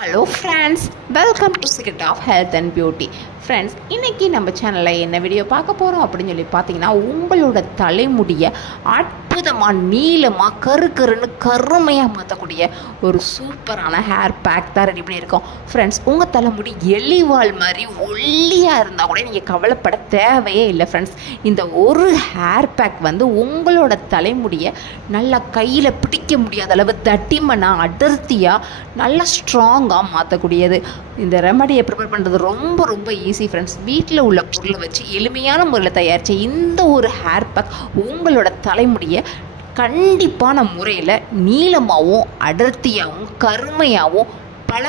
Hello friends, welcome to secret of health and beauty. Friends, இன்றைக்கி நம்ம சேனலில் என்ன வீடியோ பார்க்க போகிறோம் அப்படின்னு சொல்லி பார்த்தீங்கன்னா, உங்களோட தலைமுடியை அற்புதமாக நீளமாக கருன்னு கருமையாக மாற்றக்கூடிய ஒரு சூப்பரான ஹேர் பேக் தான் ரெடி பண்ணியிருக்கோம். ஃப்ரெண்ட்ஸ், உங்கள் தலைமுடி எலிவால் மாதிரி ஒல்லியாக இருந்தால் கூட நீங்கள் கவலைப்பட தேவையே இல்லை. ஃப்ரெண்ட்ஸ், இந்த ஒரு ஹேர் பேக் உங்களோட தலைமுடியை நல்லா கையில் பிடிக்க முடியாத அளவு தட்டிமனாக அடர்த்தியாக நல்லா ஸ்ட்ராங்காக மாற்றக்கூடியது. இந்த ரெமடியை ப்ரிப்பேர் பண்ணுறது ரொம்ப ரொம்ப ஈஸி ஃப்ரெண்ட்ஸ். வீட்டில் உள்ள பொருளை வச்சு எளிமையான முறையில் தயாரித்த இந்த ஒரு ஹேர் பேக் உங்களோட தலைமுடியை கண்டிப்பான முறையில் நீளமாகவும் அடர்த்தியாகவும் கருமையாகவும் பல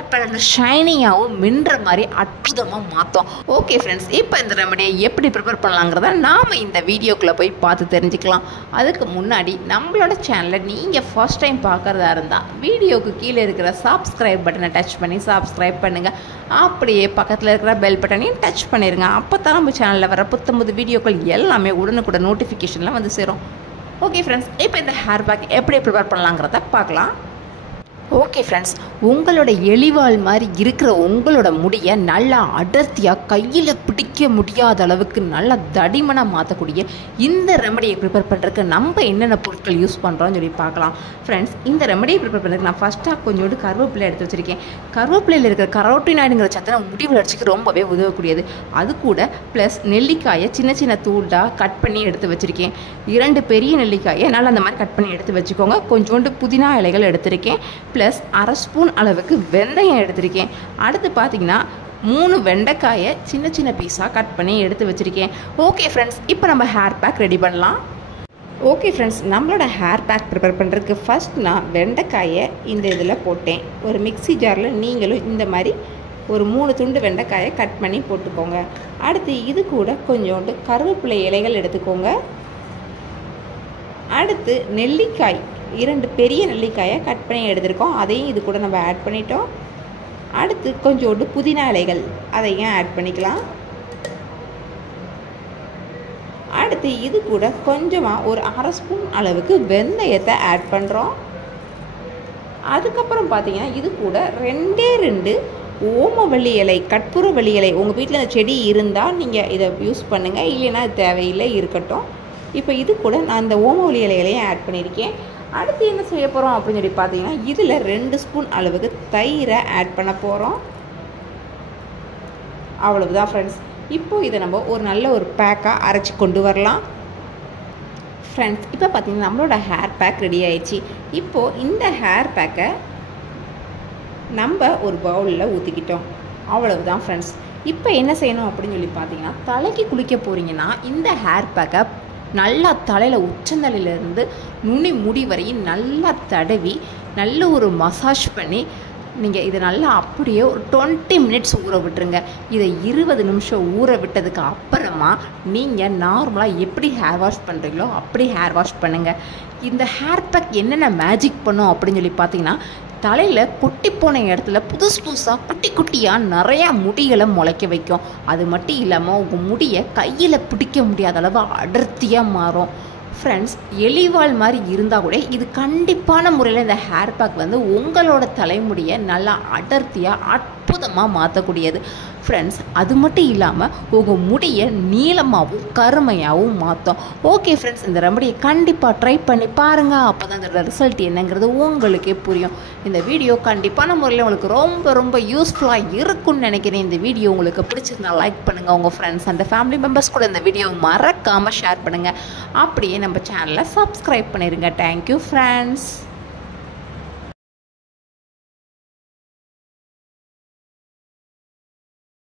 ஷைனியாகவும் மின்ற மாதிரி அற்புதமாக மாற்றோம். ஓகே ஃப்ரெண்ட்ஸ், இப்போ இந்த ரெமடியை எப்படி ப்ரிப்பேர் பண்ணலாங்கிறத நாம் இந்த வீடியோக்குள்ளே போய் பார்த்து தெரிஞ்சுக்கலாம். அதுக்கு முன்னாடி நம்மளோட சேனலை நீங்கள் ஃபர்ஸ்ட் டைம் பார்க்குறதா இருந்தால் வீடியோவுக்கு கீழே இருக்கிற சப்ஸ்கிரைப் பட்டனை டச் பண்ணி சப்ஸ்கிரைப் பண்ணுங்கள். அப்படியே பக்கத்தில் இருக்கிற பெல் பட்டனையும் டச் பண்ணிடுங்க. அப்போ தான் நம்ம சேனலில் வர புத்தம்புது வீடியோக்கள் எல்லாமே உடனுக்குடன் நோட்டிஃபிகேஷனில் வந்து சேரும். ஓகே ஃப்ரெண்ட்ஸ், இப்போ இந்த ஹேர் பேக் எப்படி ப்ரிப்பேர் பண்ணலாங்கிறத பார்க்கலாம். ஓகே ஃப்ரெண்ட்ஸ், உங்களோட எலிவால் மாதிரி இருக்கிற உங்களோட முடியை நல்லா அடர்த்தியாக கையில் பிடிக்க முடியாத அளவுக்கு நல்லா தடிமனாக மாற்றக்கூடிய இந்த ரெமடியை ப்ரிப்பேர் பண்ணுறதுக்கு நம்ம என்னென்ன பொருட்கள் யூஸ் பண்ணுறோம்னு சொல்லி பார்க்கலாம். ஃப்ரெண்ட்ஸ், இந்த ரெமடியை ப்ரிப்பேர் பண்ணுறதுக்கு நான் ஃபஸ்ட்டாக கொஞ்சோண்டு கருவேப்பிலை எடுத்து வச்சுருக்கேன். கருவேப்பிலையில் இருக்கிற கரோட்டினாய்டுங்கிற சத்தை முடி வளர்ச்சிக்கு ரொம்பவே உதவக்கூடியது. அது கூட ப்ளஸ் நெல்லிக்காயை சின்ன சின்ன தூளாக கட் பண்ணி எடுத்து வச்சுருக்கேன். 2 பெரிய நெல்லிக்காயை நல்லா அந்த மாதிரி கட் பண்ணி எடுத்து வச்சுக்கோங்க. கொஞ்சோண்டு புதினா இலைகள் எடுத்திருக்கேன். ப்ளஸ் 1/2 ஸ்பூன் அளவுக்கு வெந்தயம் எடுத்திருக்கேன். அடுத்து பார்த்தீங்கன்னா 3 வெண்டைக்காயை சின்ன சின்ன பீஸாக கட் பண்ணி எடுத்து வச்சுருக்கேன். ஓகே ஃப்ரெண்ட்ஸ், இப்போ நம்ம ஹேர் பேக் ரெடி பண்ணலாம். ஓகே ஃப்ரெண்ட்ஸ், நம்மளோட ஹேர் பேக் ப்ரிப்பேர் பண்ணுறதுக்கு ஃபஸ்ட் நான் வெண்டைக்காயை இந்த இதில் போட்டேன். ஒரு மிக்ஸி ஜாரில் நீங்களும் இந்த மாதிரி ஒரு 3 துண்டு வெண்டைக்காயை கட் பண்ணி போட்டுக்கோங்க. அடுத்து இது கூட கொஞ்சோண்டு கருவேப்பிலை இலைகள் எடுத்துக்கோங்க. அடுத்து நெல்லிக்காய் 2 பெரிய நெல்லிக்காயை கட் பண்ணி எடுத்துருக்கோம். அதையும் இது கூட நம்ம ஆட் பண்ணிட்டோம். அடுத்து கொஞ்சோண்டு புதினா இலைகள் அதையும் ஆட் பண்ணிக்கலாம். அடுத்து இது கூட கொஞ்சமாக ஒரு 1/2 ஸ்பூன் அளவுக்கு வெந்தயத்தை ஆட் பண்ணுறோம். அதுக்கப்புறம் பார்த்தீங்கன்னா இது கூட 2 ஓமவல்லி இலை, கற்பூரவல்லி இலை. உங்கள் வீட்டில் அந்த செடி இருந்தால் நீங்கள் இதை யூஸ் பண்ணுங்கள், இல்லைன்னா அது தேவையில்லை, இருக்கட்டும். இப்போ இது கூட நான் அந்த ஓமவல்லி இலைகளையும் ஆட் பண்ணியிருக்கேன். அடுத்து என்ன செய்ய போகிறோம் அப்படின்னு சொல்லி பார்த்தீங்கன்னா, இதில் 2 ஸ்பூன் அளவுக்கு தயிரை ஆட் பண்ண போகிறோம். அவ்வளவுதான் ஃப்ரெண்ட்ஸ். இப்போது இதை நம்ம ஒரு நல்ல ஒரு பேக்காக அரைச்சி கொண்டு வரலாம். ஃப்ரெண்ட்ஸ், இப்போ பார்த்தீங்கன்னா நம்மளோட ஹேர் பேக் ரெடி ஆயிடுச்சு. இப்போது இந்த ஹேர் பேக்கை நம்ம ஒரு பவுலில் ஊற்றிக்கிட்டோம். அவ்வளவுதான் ஃப்ரெண்ட்ஸ். இப்போ என்ன செய்யணும் அப்படின்னு சொல்லி பார்த்தீங்கன்னா, தலைக்கு குளிக்க போகிறீங்கன்னா இந்த ஹேர் பேக்கை நல்லா தலையில் உச்சந்தலையிலேருந்து நுனி முடி வரையும் நல்லா தடவி நல்ல ஒரு மசாஜ் பண்ணி நீங்கள் இதை நல்லா அப்படியே ஒரு 20 மினிட்ஸ் ஊற விட்டுருங்க. இதை 20 நிமிஷம் ஊற விட்டதுக்கு அப்புறமா நீங்கள் நார்மலாக எப்படி ஹேர் வாஷ் பண்ணுறீங்களோ அப்படி ஹேர் வாஷ் பண்ணுங்கள். இந்த ஹேர் பேக் என்னென்ன மேஜிக் பண்ணும் அப்படின்னு சொல்லி பார்த்தீங்கன்னா, தலையில் கொட்டி போன இடத்துல புதுசாக குட்டியாக நிறையா முடிகளை முளைக்க வைக்கும். அது மட்டும் இல்லாமல் உங்கள் முடியை கையில் பிடிக்க முடியாத அளவு அடர்த்தியாக மாறும். ஃப்ரெண்ட்ஸ், எலிவால் மாதிரி இருந்தால் கூட இது கண்டிப்பான முறையில் இந்த ஹேர் பேக் உங்களோட தலைமுடியை நல்லா அடர்த்தியாக அற்புதமாக மாற்றக்கூடியது. ஃப்ரெண்ட்ஸ், அது மட்டும் இல்லாமல் உங்கள் முடியை நீளமாகவும் கருமையாகவும் மாற்றும். ஓகே ஃப்ரெண்ட்ஸ், இந்த ரெமடியை கண்டிப்பாக ட்ரை பண்ணி பாருங்கள். அப்போ தான் இதோட ரிசல்ட் என்னங்கிறது உங்களுக்கே புரியும். இந்த வீடியோ கண்டிப்பான முறையில் உங்களுக்கு ரொம்ப ரொம்ப யூஸ்ஃபுல்லாக இருக்கும்னு நினைக்கிறேன். இந்த வீடியோ உங்களுக்கு பிடிச்சிருந்தா லைக் பண்ணுங்கள். உங்கள் ஃப்ரெண்ட்ஸ் அண்ட் ஃபேமிலி மெம்பர்ஸ் கூட இந்த வீடியோ மறக்காமல் ஷேர் பண்ணுங்கள். அப்படியே நம்ம சேனலை சப்ஸ்கிரைப் பண்ணிடுங்க. Thank you friends.